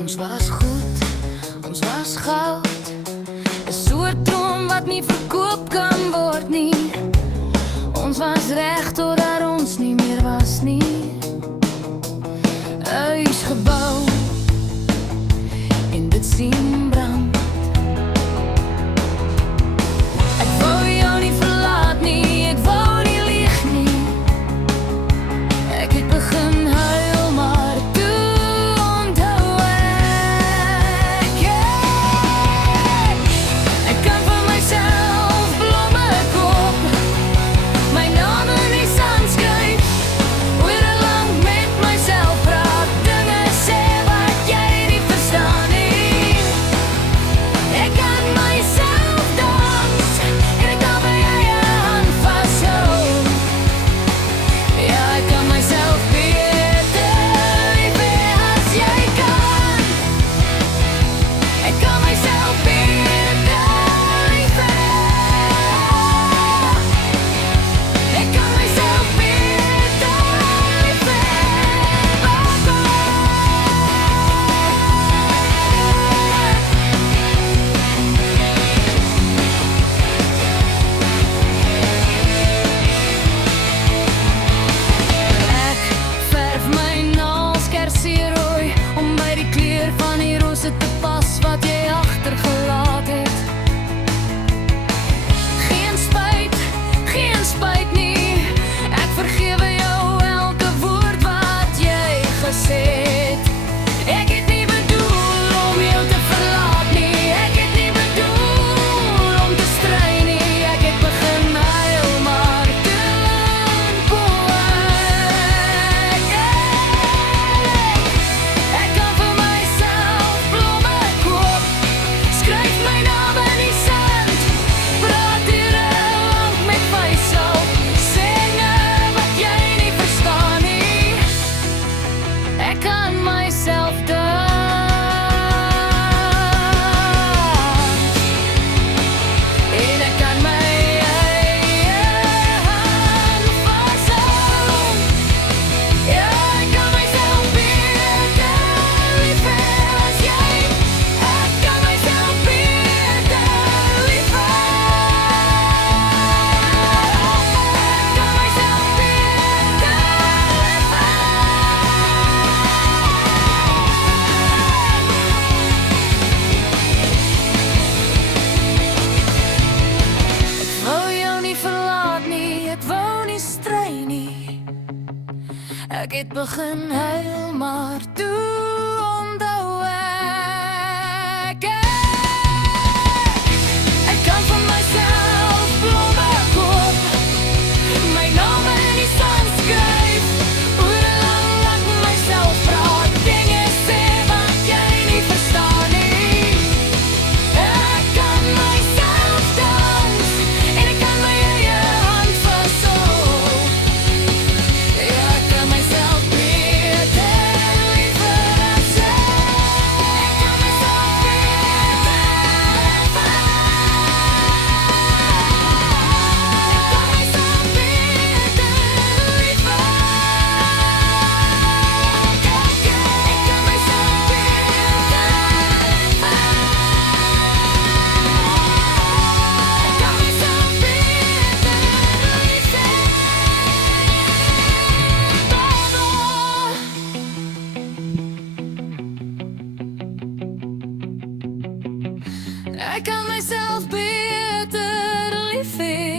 Ons was goed, ons was goud. 'n soort droom wat nie verkoop kan word nie. Ons was reg totdat ons nie meer was nie. 'n huis gebou en dit sien brand. Ek wou jou nie verlaat nie, ek wou nie lieg nie. Ek het begin huil, maar toe onthou ek. Ek kan vir myself blomme koop, my naam in die sand skryf, urenlang met myself praat, dinge sê wat jy nie verstaan nie. Ek kan myself dans en ek kan my eie hand vashou. Ja, ek kan myself beter lief hê as jy kan. Ek kan myself beter lief hê. Ek kan myself beter lief hê. Ek verf my naels kersierooi om by die kleur van die rose te pas wat jy agtergelaat het. Geen spyt nie. Ek vergewe jou elke woord wat jy gesê het. Ek het nie bedoel om jou te verlaat nie. Ek het nie bedoel om te stry nie. Ek het begin huil, maar toen voel ek. Ek kan vir myself blomme koop, skryf my naam in die sand, praat urenlang met myself, singe wat jy nie verstaan nie. Ek kan myself dans en ek kan my eie hand vashou. Ja, ek kan myself beter lief hê as jy. Ek kan myself beter lief hê. Ek kan myself beter lief hê. Ek wou jou nie verlaat nie, ek wou nie stry nie. Ek het begin huil, maar toe onthou ek. Ek kan vir myself blomme koop, my naam in die sand skryf, urenlang laat myself praat, dinge sê wat jy nie verstaan nie. Ek kan myself dans en ek kan my eie hand vashou. Ja, ek kan myself beter lief hê as jy. Ek kan myself beter lief hê. Ek kan myself beter lief hê. Ek kan myself beter lief hê. Ek kan myself beter lief hê. Ek kan myself beter lief hê.